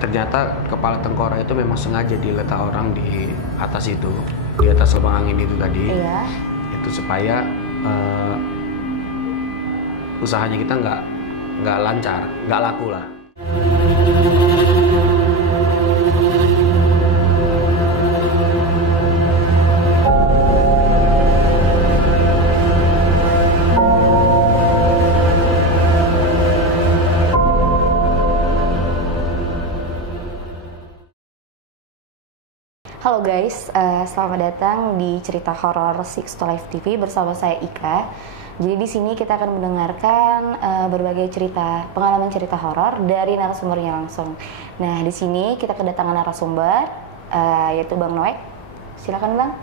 Ternyata kepala tengkorak itu memang sengaja diletak orang di atas itu, di atas lubang angin itu tadi. Iya. Itu supaya usahanya kita nggak lancar, nggak laku lah. Halo guys, selamat datang di cerita horor Six to Life TV bersama saya Ika. Jadi di sini kita akan mendengarkan berbagai cerita, pengalaman cerita horor dari narasumbernya langsung. Nah, di sini kita kedatangan narasumber yaitu Bang Noek. Silakan Bang,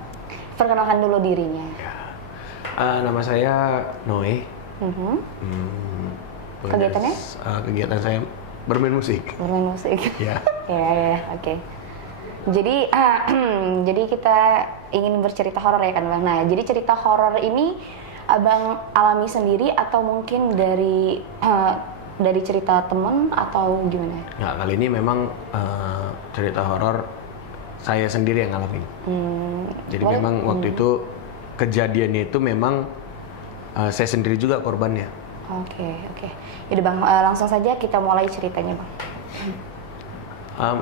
perkenalkan dulu dirinya. Nama saya Noe. Kegiatannya? Kegiatan saya bermain musik. Bermain musik. Ya. Ya, oke. Jadi, jadi kita ingin bercerita horor ya kan Bang. Nah, jadi cerita horor ini Abang alami sendiri atau mungkin dari cerita teman atau gimana? Nah, kali ini memang cerita horor saya sendiri yang ngalamin. Jadi boleh? memang waktu itu kejadiannya itu memang saya sendiri juga korbannya. Oke. Yaudah Bang, langsung saja kita mulai ceritanya Bang.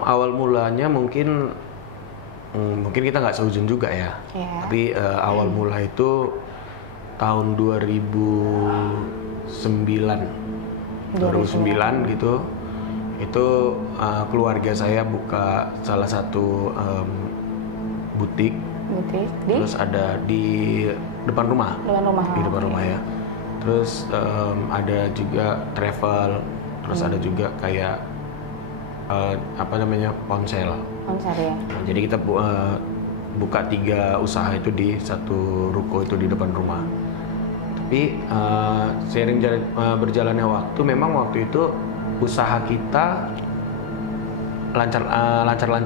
Awal mulanya mungkin kita nggak seujung juga ya. Yeah. Tapi awal mula itu tahun 2009 gitu. Itu keluarga saya buka salah satu butik. Terus ada di depan rumah. Di depan rumah ya. Terus ada juga travel. Terus ada juga kayak ponsel ya. Nah, jadi kita buka 3 usaha itu di satu ruko itu di depan rumah. Tapi seiring berjalannya waktu, memang waktu itu usaha kita lancar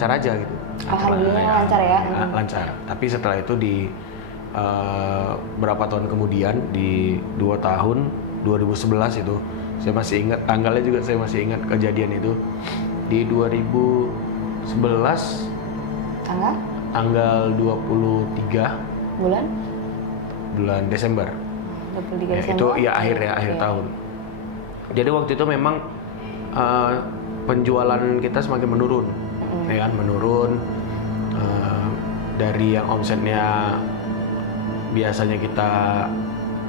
aja gitu. Lancar ya. Lancar. Tapi setelah itu di berapa tahun kemudian, di 2 tahun 2011 itu, saya masih ingat tanggalnya juga, saya masih ingat kejadian itu. Di 2011 tanggal 23 bulan Desember. 23 Desember. Itu ya akhir tahun. Jadi waktu itu memang penjualan kita semakin menurun. Ya kan, menurun dari yang omsetnya biasanya kita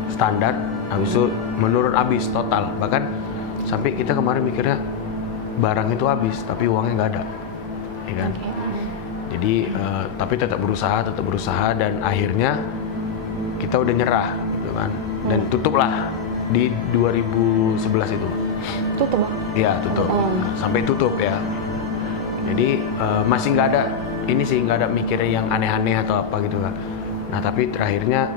standar, habis itu menurun habis total. Bahkan sampai kita kemarin mikirnya barang itu habis tapi uangnya nggak ada, ya kan? Jadi tapi tetap berusaha dan akhirnya kita udah nyerah gitu kan, dan tutuplah di 2011 itu. Tutup Bang? Iya, tutup. Sampai tutup ya. Jadi masih nggak ada mikirnya yang aneh-aneh atau apa gitu kan. Nah tapi terakhirnya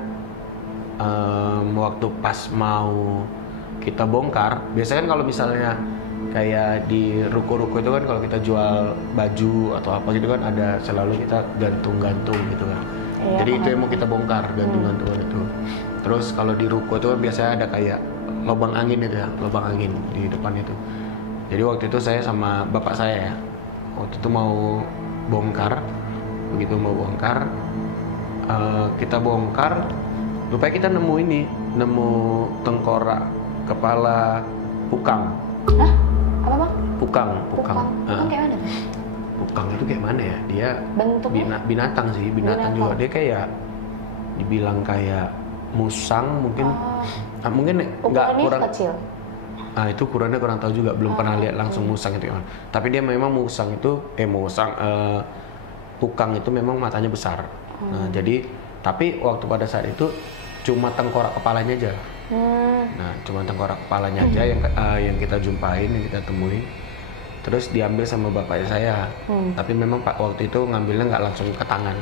waktu pas mau kita bongkar, biasanya kan kalau misalnya kayak di ruko-ruko itu kan, kalau kita jual baju atau apa gitu kan, ada selalu kita gantung-gantung gitu kan. Iya, jadi itu yang mau kita bongkar, gantung-gantungan itu. Terus kalau di ruko itu kan biasanya ada kayak lubang angin itu ya, lubang angin di depan itu. Jadi waktu itu saya sama bapak saya ya, waktu itu mau bongkar. Begitu mau bongkar, kita bongkar, rupanya kita nemu tengkorak kepala pukang. Hah? Apa Bang? Pukang. Pukang kayak mana? Pukang itu kayak mana ya? Dia bentuknya? Binatang juga. Dia kayak dibilang kayak musang mungkin. Mungkin nggak kurang kecil. Itu ukurannya kurang tahu juga, belum pernah lihat langsung musang itu gimana. Tapi dia memang pukang itu memang matanya besar. Nah, jadi tapi waktu pada saat itu cuma tengkorak kepalanya aja. Nah, cuma tengkorak kepalanya aja yang kita jumpain, yang kita temuin. Terus diambil sama bapaknya saya. Tapi memang Pak waktu itu ngambilnya nggak langsung ke tangan.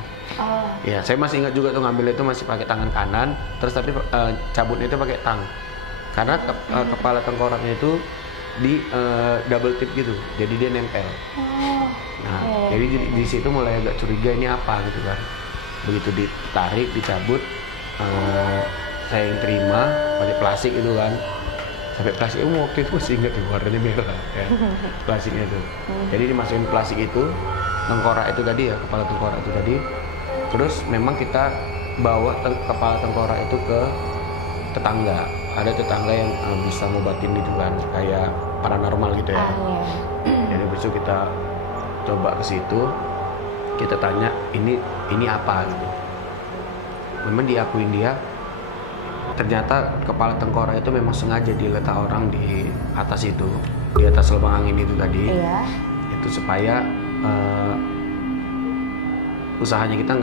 Ya, saya masih ingat juga tuh ngambil itu masih pakai tangan kanan. Terus tapi cabutnya itu pakai tang. Karena kepala tengkoraknya itu di double tip gitu. Jadi dia nempel. Nah, jadi di situ mulai agak curiga ini apa gitu kan. Begitu ditarik, dicabut, saya yang terima pakai plastik itu kan. sampai plastik waktu itu masih ingat tuh warnanya merah ya plastiknya tuh. Jadi dimasukin plastik itu, tengkorak itu tadi ya, kepala tengkorak itu tadi. Terus memang kita bawa kepala tengkorak itu ke tetangga. Ada tetangga yang bisa ngobatin gitu kan, kayak paranormal gitu ya. Jadi besok kita coba ke situ, kita tanya ini apa gitu. Memang diakuin dia, ternyata kepala tengkorak itu memang sengaja diletak orang di atas itu, di atas lubang angin itu tadi. Iya. Itu supaya usahanya kita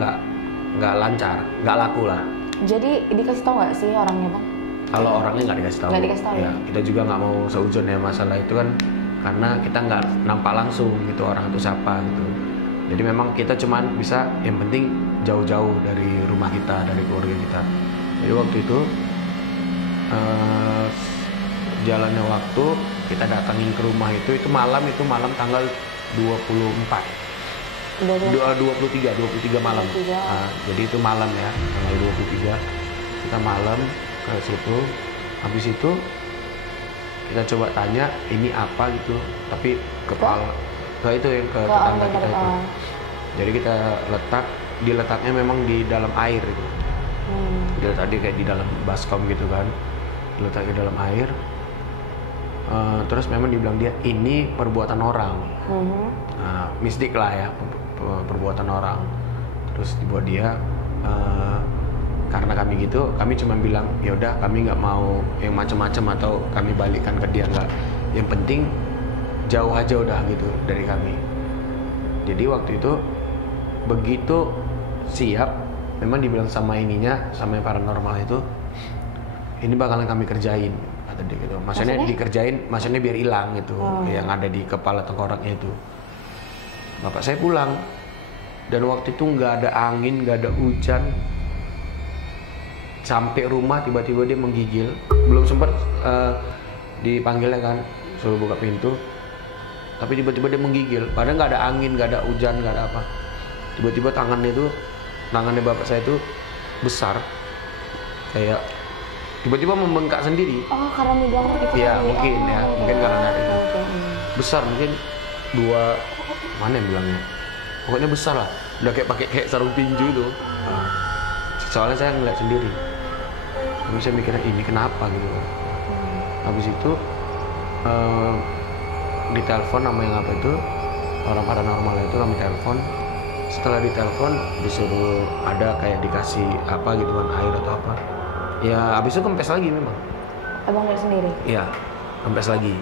nggak lancar, nggak laku lah. Jadi dikasih tahu nggak sih orangnya bang? Kalau orangnya nggak dikasih tahu. Nggak dikasih tahu Ya, kita juga nggak mau seuzon ya masalah itu kan, karena kita nggak nampak langsung gitu orang itu siapa gitu. Jadi memang kita cuman bisa, yang penting jauh-jauh dari rumah kita, dari keluarga kita. Jadi waktu itu jalannya waktu kita datangin ke rumah itu malam tanggal 24. 23 malam. Nah, jadi itu malam ya, tanggal 23 kita malam ke situ. Habis itu kita coba tanya ini apa gitu, tapi kepala itu yang ke tetangga kita itu. Jadi kita diletaknya memang di dalam air gitu. Tadi kayak di dalam baskom gitu kan, diletaknya di dalam air. Terus memang dibilang dia ini perbuatan orang. Nah, mistik lah ya, perbuatan orang. Terus dibuat dia karena kami gitu, kami cuma bilang ya udah, kami nggak mau yang macam-macam atau kami balikkan ke dia, nggak. Yang penting jauh aja udah gitu dari kami. Jadi waktu itu begitu siap, memang dibilang sama ininya, sama yang paranormal itu, ini bakalan kami kerjain kata dia gitu. Maksudnya dikerjain, maksudnya biar hilang gitu, yang ada di kepala tengkoraknya itu. Bapak saya pulang, dan waktu itu nggak ada angin, nggak ada hujan. Sampai rumah tiba-tiba dia menggigil, belum sempat dipanggilnya kan, suruh buka pintu, tapi tiba-tiba dia menggigil. Padahal nggak ada angin, nggak ada hujan, nggak ada apa. Tiba-tiba tangannya bapak saya itu besar, kayak tiba-tiba membengkak sendiri. Oh, karena megang itu. Iya, mungkin ya, mungkin karena itu besar, mungkin dua mana yang bilangnya, pokoknya besar lah, udah kayak sarung tinju itu. Soalnya saya ngeliat sendiri, terus saya mikirnya ini kenapa gitu. Habis itu ditelepon sama yang apa itu, orang paranormal itu, kami telepon. Setelah ditelepon disuruh ada kayak dikasih apa gitu kan, air atau apa. Ya habis itu kempes lagi memang. Abang lihat sendiri? Iya, kempes lagi.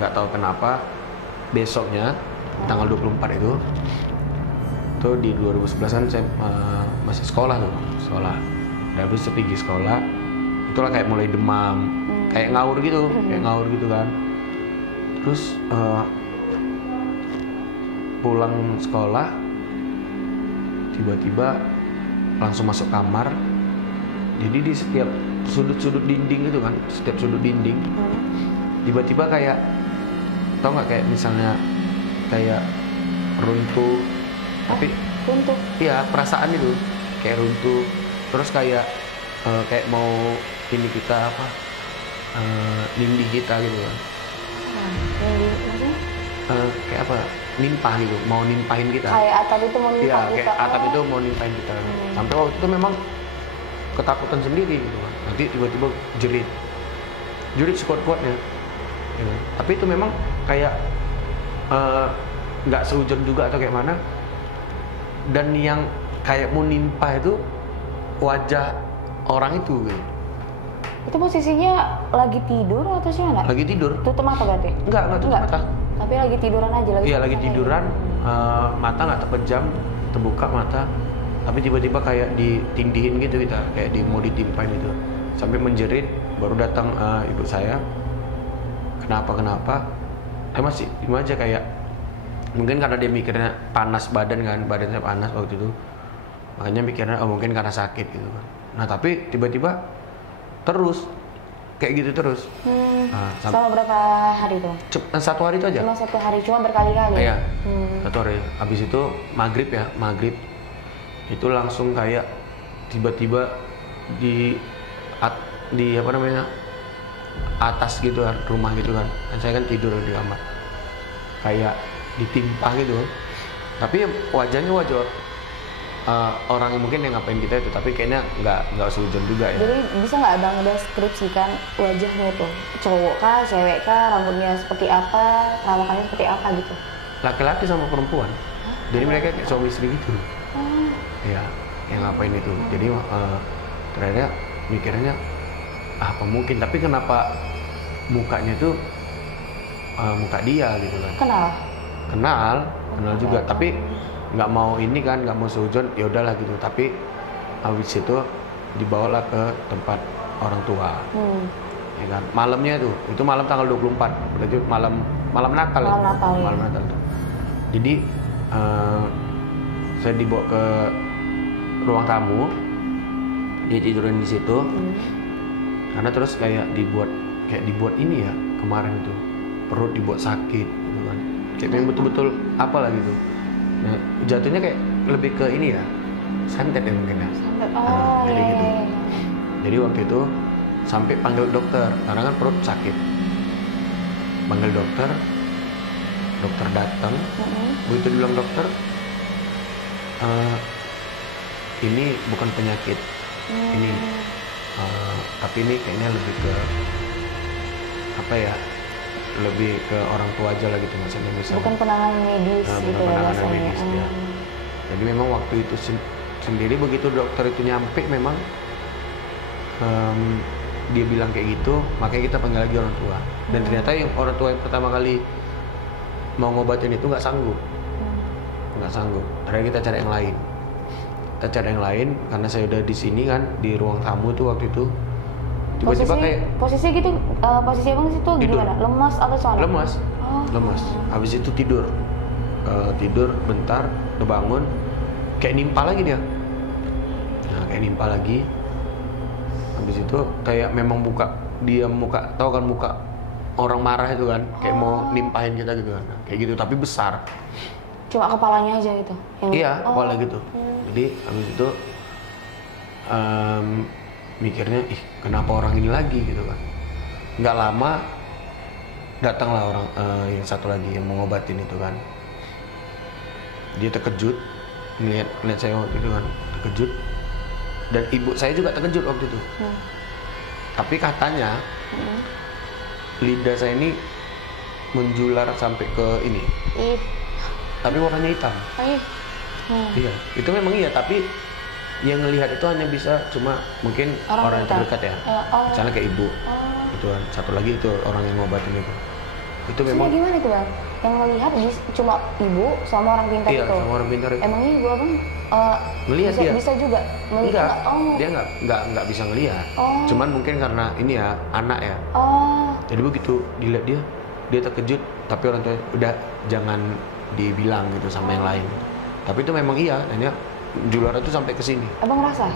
Nggak tahu kenapa besoknya tanggal 24 itu di 2011 kan saya masih sekolah tuh, Dan habis itu pergi sekolah, itulah kayak mulai demam, kayak ngawur gitu kan. Terus pulang sekolah, tiba-tiba langsung masuk kamar. Jadi di setiap sudut-sudut dinding gitu kan, setiap sudut dinding, tiba-tiba kayak, tau nggak, kayak misalnya kayak runtuh. Tapi runtuh? Iya, perasaan itu kayak runtuh. Terus kayak mau ini kita apa, nindih kita gitu kan. Nindih maksudnya? Kayak apa, nimpah gitu, mau nimpahin kita. Kayak atap itu mau nimpah kita. Iya, kayak atap itu mau nimpahin kita. Sampai waktu itu memang ketakutan sendiri gitu kan. Nanti tiba-tiba jerit sekuat-kuatnya gitu. Tapi itu memang kayak nggak sehujan juga atau kayak mana. Dan yang kayak mau nimpah itu wajah orang itu gitu. Itu posisinya lagi tidur atau sih mana? Lagi tidur. Tutup mata berarti? Enggak tutup mata. Tapi lagi tiduran aja, Iya, lagi tiduran, mata nggak terpejam, terbuka mata. Tapi tiba-tiba kayak ditindihin gitu kita, kayak mau ditimpain itu. Sampai menjerit, baru datang ibu saya. Kenapa? Masih cuma aja kayak, mungkin karena dia mikirnya panas badan kan, badannya panas waktu itu. Makanya mikirnya mungkin karena sakit gitu kan. Nah tapi tiba-tiba terus kayak gitu terus. Selama berapa hari tuh? 1 hari itu aja. Cuma 1 hari, cuma berkali-kali? Iya, 1 hari. Habis itu maghrib itu langsung kayak tiba-tiba di di apa namanya atas gitu kan, rumah gitu kan. Dan saya kan tidur di kamar, kayak ditimpa gitu. Tapi wajahnya wajah orang yang mungkin yang ngapain kita itu, tapi kayaknya nggak sehujan juga ya. Jadi bisa nggak abang deskripsikan wajahnya tuh, cowok kah, cewek kah, rambutnya seperti apa, perawakannya seperti apa gitu? Laki-laki sama perempuan. Jadi mereka kayak suami istri gitu. Oh. Ya, yang ngapain itu. Jadi ternyata mikirnya apa mungkin, tapi kenapa mukanya tuh muka dia gitu kan. Kenal juga, tapi nggak mau ini kan, nggak mau seujon, ya udahlah gitu. Tapi habis itu dibawalah ke tempat orang tua. Ya kan, malamnya itu malam tanggal 24, berarti malam Natal ya. Malam Natal tuh. Jadi saya dibawa ke ruang tamu, dia tidurin di situ. Karena terus kayak dibuat ini ya, kemarin tuh perut dibuat sakit gitu kan. Kayak pengen betul-betul apalah gitu. Nah, jatuhnya kayak lebih ke ini ya, santet ya mungkin ya. Jadi gitu. Jadi waktu itu sampai panggil dokter karena kan perut sakit. Panggil dokter datang. Begitu dibilang dokter, ini bukan penyakit ini, tapi ini kayaknya lebih ke apa ya, lebih ke orang tua aja lah gitu maksudnya, misalnya bukan penanganan medis gitu bukan ya penanganan rasanya. medis ya. Jadi memang waktu itu sendiri begitu dokter itu nyampe memang dia bilang kayak gitu, makanya kita panggil lagi orang tua. Dan ternyata yang orang tua yang pertama kali mau ngobatin itu nggak sanggup. Akhirnya kita cari yang lain. Karena saya udah di sini kan, di ruang tamu tuh waktu itu tiba-tiba posisi gitu, posisi abang situ gimana? Lemas atau soalnya? Lemas. Habis itu tidur bentar, udah bangun, kayak nimpa lagi dia. Nah, kayak nimpa lagi. Habis itu kayak memang muka, tahu kan muka orang marah itu kan, kayak mau nimpahin kita gitu kan, kayak gitu tapi besar. Cuma kepalanya aja gitu? Iya, kepala gitu. Jadi habis itu mikirnya, kenapa orang ini lagi gitu kan. Nggak lama datanglah orang yang satu lagi yang mau ngobatin itu kan. Dia terkejut ngeliat saya waktu itu kan, terkejut. Dan ibu saya juga terkejut waktu itu. Tapi katanya lidah saya ini menjular sampai ke ini. Tapi warnanya hitam. Iya, itu memang iya, tapi yang ngelihat itu hanya bisa cuma mungkin orang yang terdekat ya. Misalnya kayak ibu. Itu kan. Satu lagi itu orang yang ngobatin itu. Itu memang gimana itu bang? Yang ngelihat cuma ibu sama orang pintar itu? Iya, sama orang pintar itu. Emangnya ibu abang ngelihat dia? Bisa juga melihat? Dia nggak bisa ngelihat. Cuman mungkin karena ini ya, anak ya. Jadi begitu dilihat dia terkejut, tapi orang tua udah jangan dibilang gitu sama yang lain. Tapi itu memang iya, hanya jualan itu sampai ke sini. Abang ngerasa?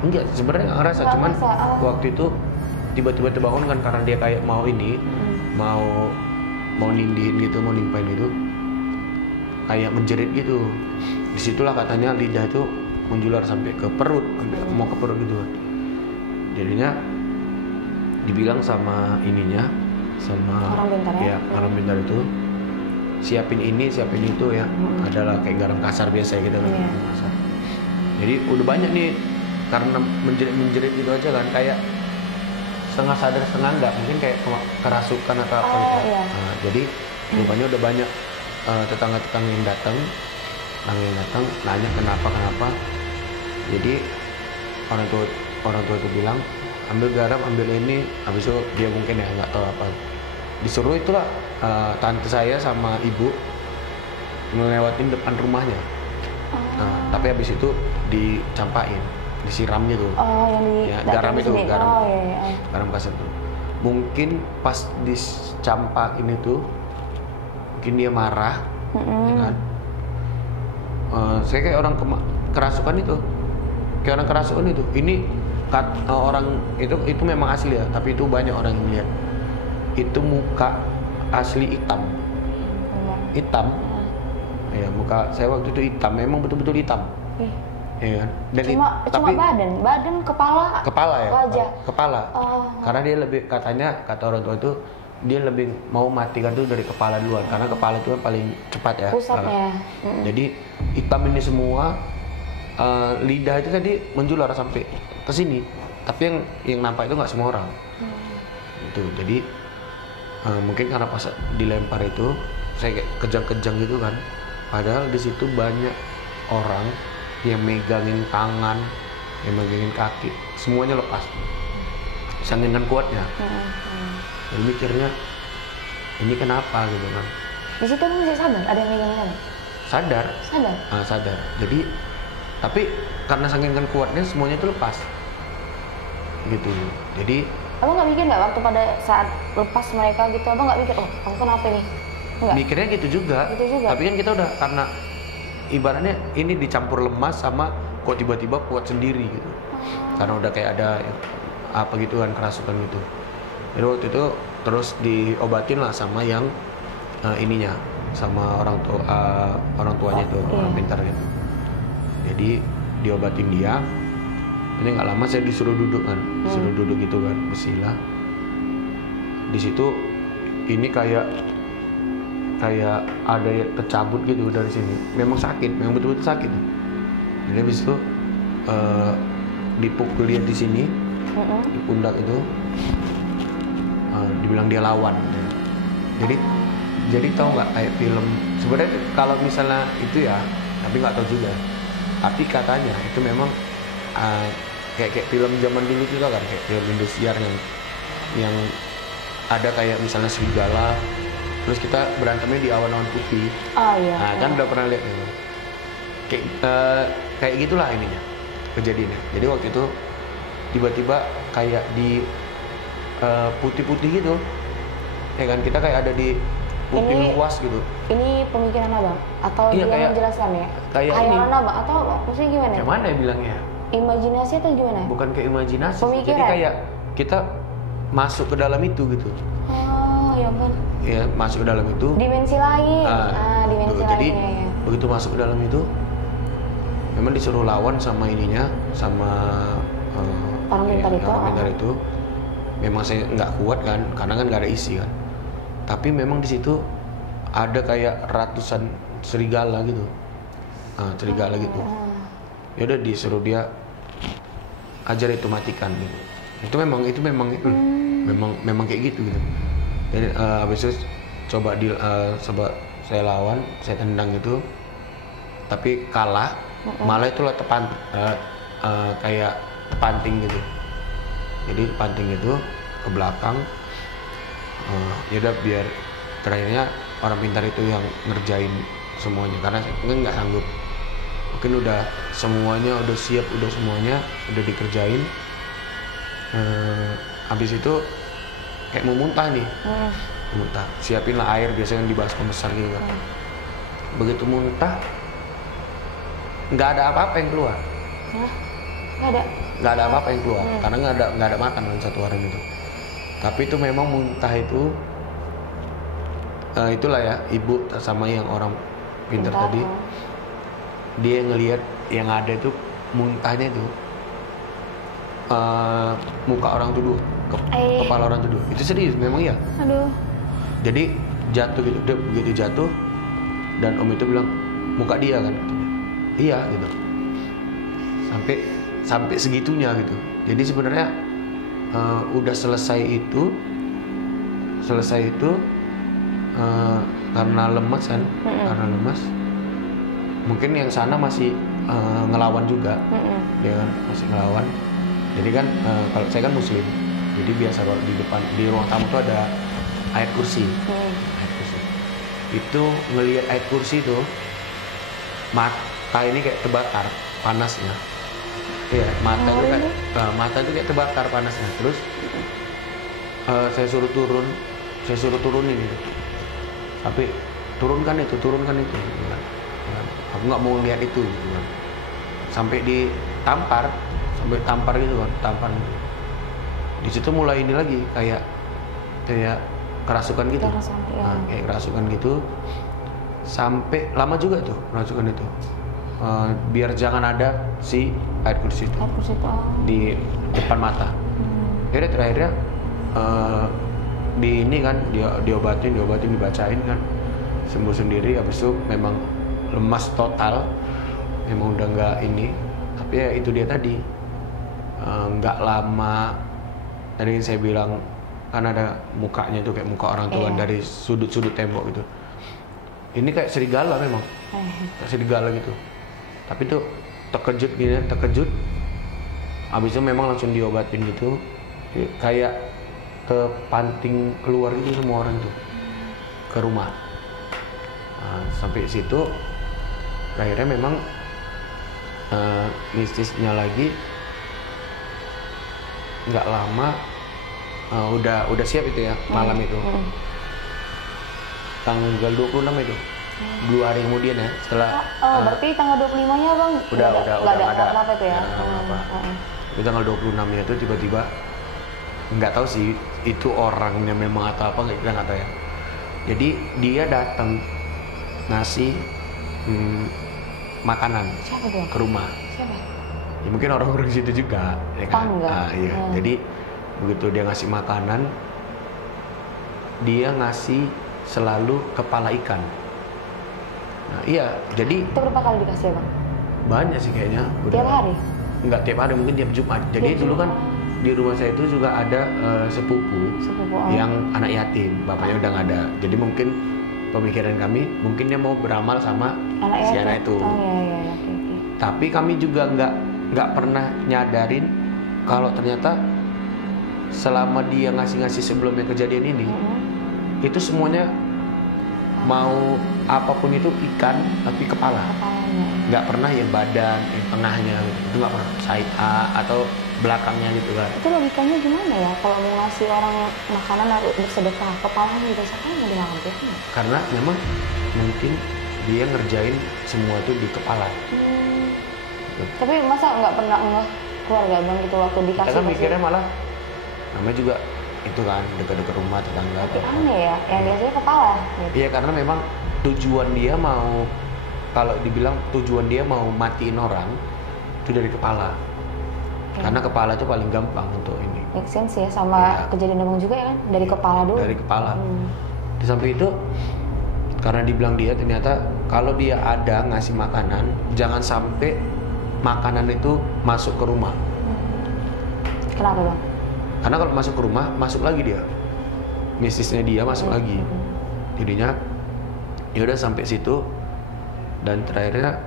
Enggak, sebenarnya nggak ngerasa, cuman waktu itu tiba-tiba terbangun kan karena dia kayak mau ini, mau nindihin gitu, mau nimpain itu, kayak menjerit gitu. Disitulah katanya lidah itu menjular sampai ke perut, mau ke perut gitu. Jadinya dibilang sama ininya, sama orang pintar itu, siapin ini, siapin itu ya. Adalah kayak garam kasar biasa gitu kan. Kasar. Jadi udah banyak nih, karena menjerit gitu aja kan, kayak setengah sadar setengah enggak, mungkin kayak kerasukan atau apa gitu. Nah, jadi rupanya udah banyak tetangga-tetangga yang datang nanya kenapa. Jadi orang tua itu bilang ambil garam, ambil ini. Habis itu dia mungkin ya nggak tahu apa, disuruh itulah tante saya sama ibu ngelewatin depan rumahnya. Nah, tapi habis itu dicampain, disiram gitu. Garam itu, garam kasar tuh. Mungkin pas dicampain itu, mungkin dia marah, ya kan? Saya kayak orang kerasukan itu, Ini orang itu memang asli ya, tapi itu banyak orang yang lihat. Itu muka asli hitam. Ya, muka saya waktu itu hitam, memang betul-betul hitam. ya kan? Dan cuma badan, kepala ya, wajah. kepala. Oh. Karena dia lebih, katanya kata orang tua itu dia lebih mau matikan tuh dari kepala duluan, karena kepala itu kan paling cepat ya. Pusatnya. Jadi hitam ini semua, lidah itu tadi menjular sampai ke sini, tapi yang nampak itu nggak semua orang. Itu jadi mungkin karena pas dilempar itu saya kayak kejang-kejang gitu kan, padahal di situ banyak orang yang megangin tangan, yang megangin kaki, semuanya lepas, saking kuatnya. Jadi mikirnya ini kenapa gitu kan. Di situ masih sadar, ada yang megangin tangan? Sadar. Sadar. Jadi tapi karena saking kuatnya semuanya itu lepas gitu. Jadi abang nggak mikir nggak waktu pada saat lepas mereka gitu, abang nggak mikir, oh aku kenapa nih? Enggak. Mikirnya gitu juga. Tapi kan kita udah, karena ibaratnya ini dicampur lemas sama kok tiba-tiba kuat sendiri gitu. Karena udah kayak ada apa gitu kan, kerasukan gitu. Jadi waktu itu terus diobatin lah sama yang ininya, sama orang tuanya tuh, orang pintar gitu. Jadi diobatin dia. Ini nggak lama saya disuruh duduk kan, disuruh duduk gitu kan, bersila. Di situ ini kayak ada yang kecabut gitu dari sini. Memang sakit, memang betul-betul sakit. Jadi habis itu dipukulin di sini, di pundak itu, dibilang dia lawan. Jadi tahu nggak kayak film. Sebenarnya kalau misalnya itu ya, tapi nggak tahu juga. Tapi katanya itu memang kayak film zaman dulu juga kan, kayak film Indosiar yang ada kayak misalnya serigala, terus kita berantemnya di awan-awan putih. Oh iya. Nah kan udah pernah lihat ya. Kayak gitulah ininya kejadiannya. Jadi waktu itu tiba-tiba kayak di putih-putih gitu, ya kan, kita kayak ada di putih luas gitu. Ini pemikiran abang atau iya, dia menjelaskan ya? Kayak hayalan abang atau apa? Maksudnya gimana? Kayak mana ya bilangnya? Imajinasi atau gimana? Bukan kayak imajinasi. Pemikiran. Jadi kayak kita masuk ke dalam itu gitu. Oh ya ampun. Ya masuk ke dalam itu. Dimensi lain. Dimensi lain. Jadi ya. begitu masuk ke dalam itu, memang disuruh lawan sama ininya, sama orang pintar itu. Memang saya nggak kuat kan, karena kan nggak ada isi kan. Tapi memang di situ ada kayak ratusan serigala gitu, serigala gitu. Ya udah disuruh dia ajar itu, matikan gitu. Itu memang kayak gitu. Jadi habis itu coba saya lawan, saya tendang itu, tapi kalah. Malah itu lah kayak tepanting gitu. Jadi panting itu ke belakang. Ya udah biar terakhirnya orang pintar itu yang ngerjain semuanya, karena mungkin nggak sanggup. Mungkin udah semuanya udah siap, udah semuanya udah dikerjain. Habis itu kayak mau muntah nih, muntah. Siapin lah air, biasanya di baskom besar gitu kan. Begitu muntah, nggak ada apa-apa yang keluar. Nggak ada apa-apa yang keluar, karena nggak ada makan kan satu hari itu. Tapi itu memang muntah itu, itulah ya, ibu sama yang orang pintar tadi, dia ngelihat yang ada itu muntahnya itu muka orang tuh, kepala orang tuh. Itu serius memang ya. Aduh. Jadi jatuh gitu, dia begitu jatuh, dan om itu bilang muka dia kan, katanya. Iya gitu. Sampai segitunya gitu. Jadi sebenarnya udah selesai itu karena lemas kan, karena lemas. Mungkin yang sana masih ngelawan juga, dia kan masih ngelawan. Jadi kan kalau saya kan muslim, jadi biasa kalau di depan di ruang tamu tuh ada ayat kursi. Ayat kursi. Itu ngelihat ayat kursi itu, mata ini kayak terbakar panasnya. Iya, mata itu kayak terbakar panasnya. Terus saya suruh turunin gitu. Tapi turunkan itu. Ya. Aku nggak mau lihat itu. Ya. Sampai ditampar gitu kan, tampar. Di situ mulai ini lagi kayak kerasukan gitu. Kayak kerasukan gitu. Sampai lama juga tuh kerasukan itu. biar jangan ada si ayat kursi itu Ayat kursi itu. Oh. di depan mata. Akhirnya terakhirnya di ini kan diobatin dibacain kan, sembuh sendiri. Habis itu memang lemas total, memang udah nggak ini. Tapi ya itu dia tadi, nggak lama tadi saya bilang kan ada mukanya tuh kayak muka orang tua dari sudut-sudut tembok gitu. Ini kayak serigala memang, kayak serigala gitu. Tapi tuh terkejut. Habis itu memang langsung diobatin gitu, kayak kepanting keluar gitu semua orang tuh ke rumah. Nah, sampai situ akhirnya memang mistisnya lagi nggak lama, udah siap itu ya malam itu. Tanggal 26 itu 2 hari kemudian ya setelah berarti tanggal 25-nya Bang udah nggak ada apa itu ya. Di tanggal 26-nya itu tiba-tiba nggak tahu sih itu orangnya memang atau apa, kita nggak tahu ya. Jadi dia datang ngasih makanan ke rumah. Siapa? Ya, mungkin orang-orang situ juga ya kan. Iya. Jadi begitu dia ngasih makanan, dia ngasih selalu kepala ikan. Nah iya, jadi itu berapa kali dikasih Bang? banyak sih kayaknya. Tiap hari? Enggak tiap hari, mungkin tiap Jumat. Jadi dulu kan di rumah saya itu juga ada sepupu yang anak yatim, bapaknya udah nggak ada. Jadi mungkin pemikiran kami, mungkin dia mau beramal sama si anak itu. Iya. Tapi kami juga nggak pernah nyadarin kalau ternyata selama dia ngasih sebelumnya kejadian ini, itu semuanya mau apapun itu ikan tapi kepala. Nggak pernah yang badan, yang tengahnya gitu. Itu nggak pernah. Side A atau belakangnya gitu kan. Itu logikanya gimana ya? Kalau mau ngasih orang makanan harus bersedekah, kepalanya juga siapa yang mau dimakan tuh? Karena memang mungkin dia ngerjain semua itu di kepala. Tapi masa nggak pernah keluarga Bang gitu waktu dikasih? Kita kan mikirnya malah namanya juga itu kan dekat-dekat rumah tetangga. Tapi aneh ya, yang biasanya kepala. Gitu. Iya karena memang tujuan dia mau, kalau dibilang tujuan dia mau matiin orang itu dari kepala. Karena kepala itu paling gampang untuk ini. Make sense ya, sama kejadian Abang juga ya kan, dari kepala dulu. Dari kepala. Di samping itu, karena dibilang dia ternyata kalau dia ada ngasih makanan, jangan sampai makanan itu masuk ke rumah. Kenapa Bang? Karena kalau masuk ke rumah, masuk lagi dia. Mistisnya dia masuk lagi. Jadinya, yaudah sampai situ. Dan terakhirnya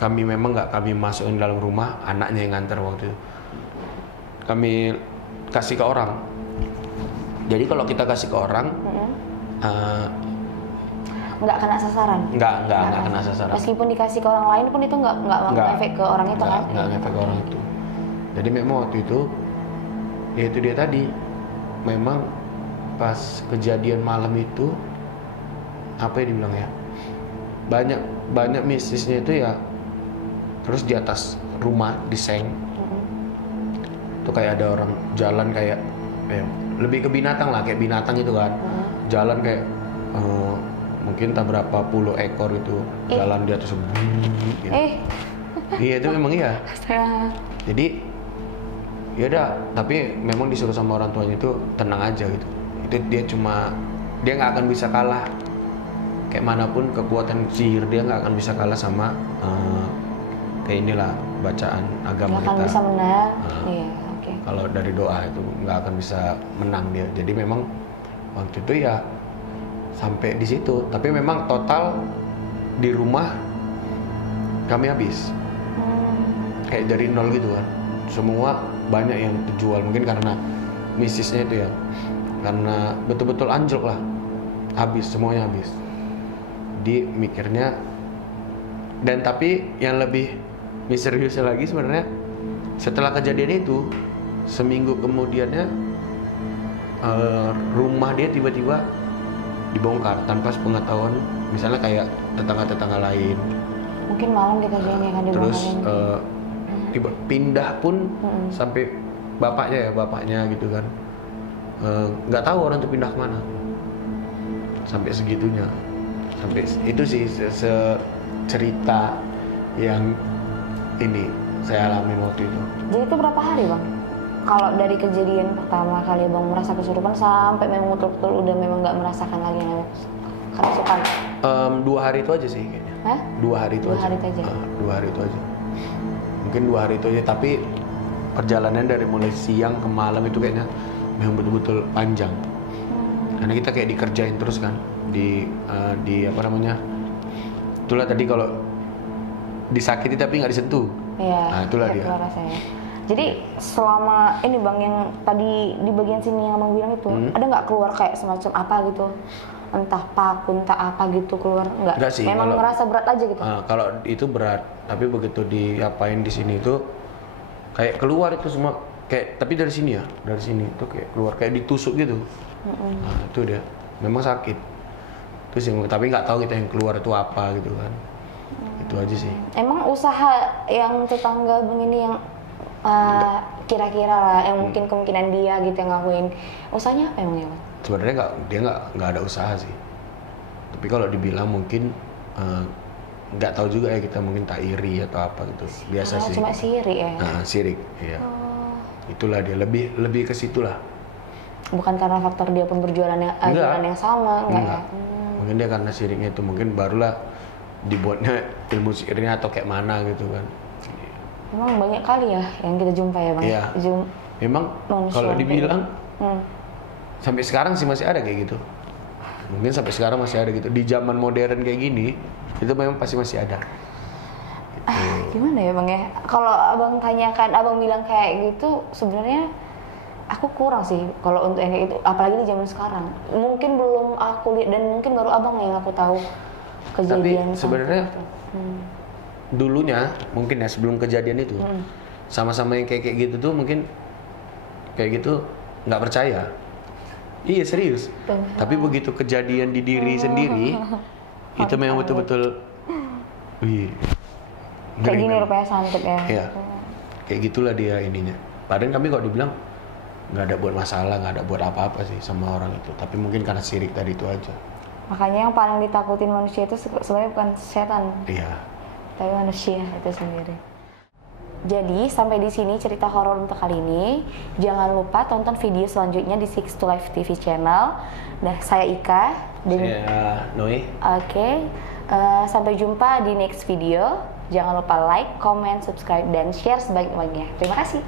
kami memang nggak kami masukin dalam rumah, anaknya yang nganter waktu itu. Kami kasih ke orang. Jadi kalau kita kasih ke orang, nggak kena sasaran. Nggak kena sasaran. Meskipun dikasih ke orang lain pun itu nggak efek ke orang itu kan? Nggak efek ke orang itu. Jadi memang waktu itu, ya itu dia tadi. Memang pas kejadian malam itu, apa yang dibilang ya? Banyak mistisnya itu ya. Terus di atas rumah di seng itu kayak ada orang jalan kayak lebih ke binatang lah, kayak binatang itu kan. Jalan kayak mungkin tak berapa puluh ekor itu jalan di atas gitu. Iya itu memang iya. Jadi ya udah, tapi memang disuruh sama orang tuanya itu tenang aja gitu. Itu dia nggak akan bisa kalah. Kayak manapun kekuatan sihir dia nggak akan bisa kalah sama kayak inilah bacaan agama kita. Nggak akan bisa menang. Iya, oke. Kalau dari doa itu nggak akan bisa menang dia. Jadi memang waktu itu ya sampai di situ. Tapi memang total di rumah kami habis. Kayak dari nol gitu kan. Semua banyak yang dijual mungkin karena mistisnya itu ya. Karena betul-betul anjlok lah. Habis, semuanya habis. Di mikirnya, dan tapi yang lebih misteriusnya lagi sebenarnya setelah kejadian itu seminggu kemudiannya rumah dia tiba-tiba dibongkar tanpa sepengetahuan, misalnya kayak tetangga-tetangga lain. Mungkin malam dikerjain ya kan dibongkarin. Terus pindah pun sampai bapaknya gitu kan, nggak tahu orang itu pindah kemana sampai segitunya. Sampai itu sih cerita yang ini saya alami waktu itu. Jadi itu berapa hari bang? Kalau dari kejadian pertama kali bang merasa kesurupan sampai memang betul-betul udah memang nggak merasakan lagi yang namanya kerasukan? 2 hari itu aja sih kayaknya. Hah? 2 hari itu 2 aja. hari itu aja? 2 hari itu aja. Mungkin 2 hari itu aja, tapi perjalanan dari mulai siang ke malam itu kayaknya memang betul-betul panjang. Karena kita kayak dikerjain terus kan, di apa namanya? Itulah tadi kalau disakiti tapi nggak disentuh. Iya. Nah, itulah ya, dia. rasanya. Jadi selama ini bang yang tadi di bagian sini yang abang bilang itu, ada nggak keluar kayak semacam apa gitu? Entah paku, entah apa gitu keluar nggak? Nggak sih, memang kalau- ngerasa berat aja gitu? Kalau itu berat, tapi begitu diapain di sini itu kayak keluar itu semua kayak, tapi dari sini ya, dari sini itu kayak keluar kayak ditusuk gitu. Nah, itu dia, memang sakit. Terus yang, tapi nggak tahu kita yang keluar itu apa gitu kan. Itu aja sih. Emang usaha yang tetangga bang ini yang kira-kira lah, yang mungkin kemungkinan dia gitu yang ngakuin, usahanya apa emang ya bang? Sebenarnya dia nggak ada usaha sih. Tapi kalau dibilang mungkin nggak tahu juga ya, kita mungkin tak iri atau apa gitu. Biasa sih. Cuma sirik ya? Nah, sirik, iya. Oh. Itulah dia, lebih ke situ lah. Bukan karena faktor dia pun berjualan yang, jualan yang sama, enggak ya? Mungkin dia karena siriknya itu, mungkin barulah dibuatnya ilmu sihirnya atau kayak mana gitu kan. Emang banyak kali ya yang kita jumpa ya bang? Iya. Memang kalau dibilang sampai sekarang sih masih ada kayak gitu. Mungkin sampai sekarang masih ada gitu. Di zaman modern kayak gini, itu memang pasti masih ada. Gimana ya bang ya? Kalau abang tanyakan, abang bilang kayak gitu, sebenarnya aku kurang sih kalau untuk yang kayak gitu. Apalagi di zaman sekarang. Mungkin belum aku lihat dan mungkin baru abang yang aku tahu kejadian. Tapi sebenarnya dulunya mungkin ya sebelum kejadian itu sama-sama yang kayak gitu tuh mungkin kayak gitu nggak percaya. Iya serius. Tapi begitu kejadian di diri sendiri itu memang betul-betul wih, kayak gini memang. rupanya santet ya. Iya. Kayak gitulah dia ininya. Padahal kami kalau dibilang nggak ada buat masalah, nggak ada buat apa-apa sih sama orang itu. Tapi mungkin karena sirik tadi itu aja. Makanya yang paling ditakutin manusia itu sebenarnya bukan setan, Iya. tapi manusia itu sendiri. Jadi sampai di sini cerita horor untuk kali ini. Jangan lupa tonton video selanjutnya di Six to Life TV channel. Nah, saya Ika dan Saya Noi. Oke, sampai jumpa di next video. Jangan lupa like, comment, subscribe, dan share sebanyak-banyaknya. Terima kasih.